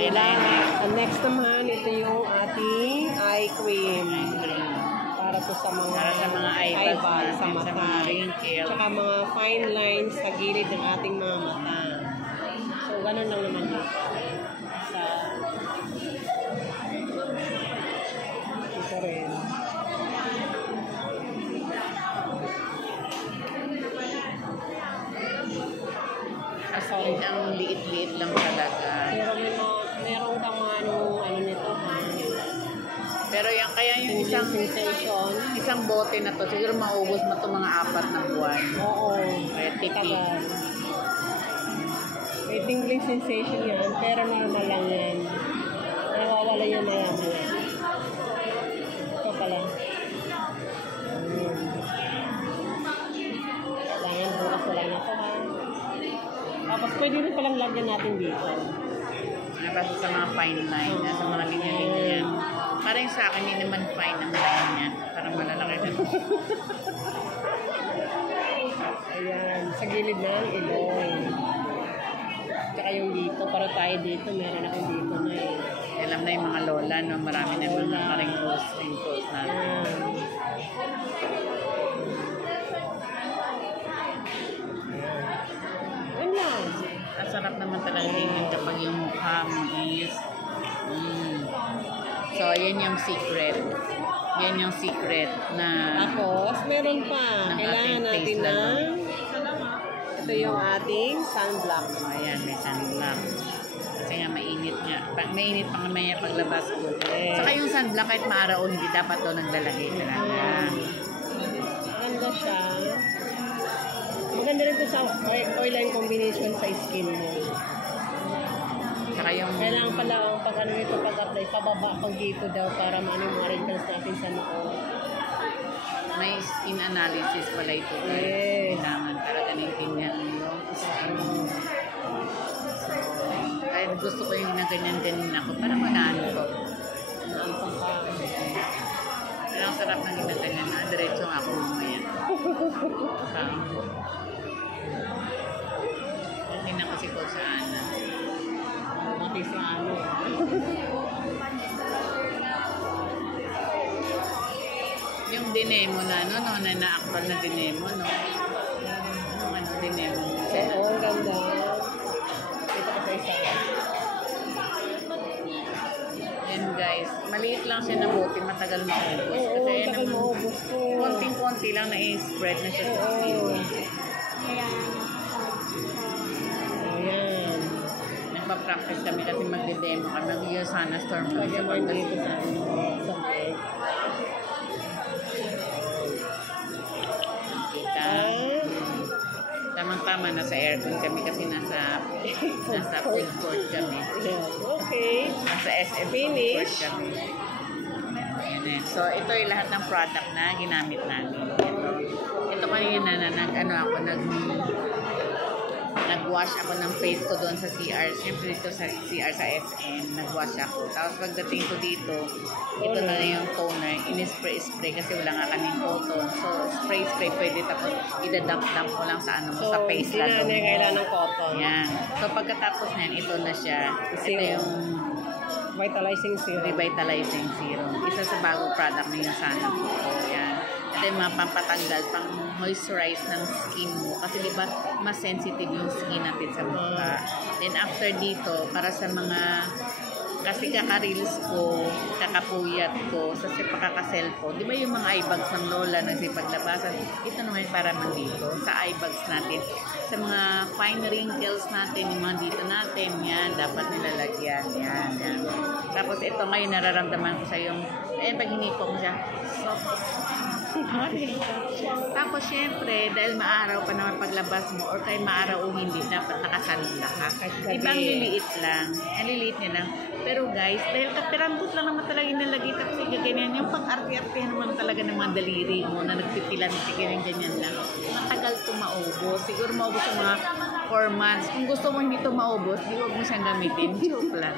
And next naman, ito yung ating eye cream. Para to sa mga eye bags, sa mata. mga wrinkles. Tsaka mga fine lines sa gilid ng ating mga mata. So, ganun lang naman dito. Ito rin. Sorry, ang liit-liit lang talaga. Pero meron kang ano nito ha. Pero yung kaya yung isang bote na to, siguro maubos mo to mga 4 na buwan. Oo. Kaya tipid. May tingling sensation yan, pero normal lang yan. Nawawala yung maya-maya. Ito pala. Kailangan bukas wala na to ha. Tapos pwede rin palang lagyan natin dito. Nabasa sa mga fine line, sa mga linya-linya yan. Parang sa akin, hindi naman fine ang line niya. Parang malalaki na. Ayan, sa gilid na ang ilong. Tsaka yung dito, para tayo dito, meron ako dito na eh. Alam na yung mga lola, no? Marami na mga wrinkles natin. Ang sarap naman talaga tingin kapag yung mukha mo is so yan yung secret na tapos meron pa kailangan natin ng ito yung ating sunblock. Ayan, may sunblock kasi nga mainit nga mainit pa nga maya paglabas ko. Saka yung sunblock kahit maaraw hindi dapat daw naglalagay talaga. Maganda siya. Maganda rin ito sa oil-line combination sa skin mo. Saka yung kailangan pala ang pag-ano nito pag-apply, pababa pag dito daw para maano yung mga wrinkles natin sa noo. May skin analysis pala ito. Yes. Kailangan para ganitin niya yung skin. Kahit gusto ko yung ginaganyan-ganyan ako, parang manano ko. Pero ang sarap ng ginaganyan na, diretso nga ako mamaya. Tingnan ko si Coach Ana. Mati sa ano. Yung dinemo na, na-actual na dinemo, no? Yung dinemo. Oo, ang ganda. Ito ka sa isa. Yan guys, maliit lang siya na bote, matagal maubos. Oo, kasi matagal maubos ko. Konting-konti lang na i-spread na siya sa skin. Ayan. Nagpa-practice kami kasi magde-demo kami. Mag-iyo sana storm kami sa dito sa kita. Tamang-tama, nasa aircon kami kasi nasa food court kami. Okay. Nasa SM food court kami. Ayan eh. So, ito yung lahat ng product na ginamit namin. Ito kanina nag-wash ako ng face ko doon sa CR. Siyempre dito sa CR sa SM, nag-wash ako. Tapos pagdating ko dito, ito na yung toner. In-spray-spray kasi wala nga kaming cotton. So, spray-spray pwede tapos idadump-dump mo lang sa sa face lang. Hindi na kailangan ng cotton. Yan. So, pagkatapos niyan, ito na siya. Ito yung revitalizing serum. Isa sa bagong product na yung sana po. Yan. Ito yung mga pampatanggal, pang moisturize ng skin mo. Kasi di ba, mas sensitive yung skin natin sa mukha. Then after dito, para sa mga, kasi kaka-reels ko, kakapuyat ko, sa pakaka-cellphone. Di ba yung mga eye bags ng lola nagsipaglabasan? Ito naman para man dito, sa eye bags natin. Sa mga fine wrinkles natin, yung mga dito natin, yan, dapat nilalagyan. Yan. Tapos ito ngayon, nararamdaman ko sa yung, pag hinipo mo siya, soft. Tapos syempre, dahil maaraw pa naman paglabas mo or kay maaraw o hindi, dapat nakasalula ka. Ibang liliit lang. Ang liliit niya lang. Pero guys, dahil kapirambot lang naman talaga inalagay tapos ganyan. Yung pag-arte-arte naman talaga ng mga daliri mo na nagpipilan, ganyan lang. Matagal ito maubos. Siguro maubos sa mga 4 months. Kung gusto mo hindi ito maubos, di huwag mo siyang gamitin. Joke lang.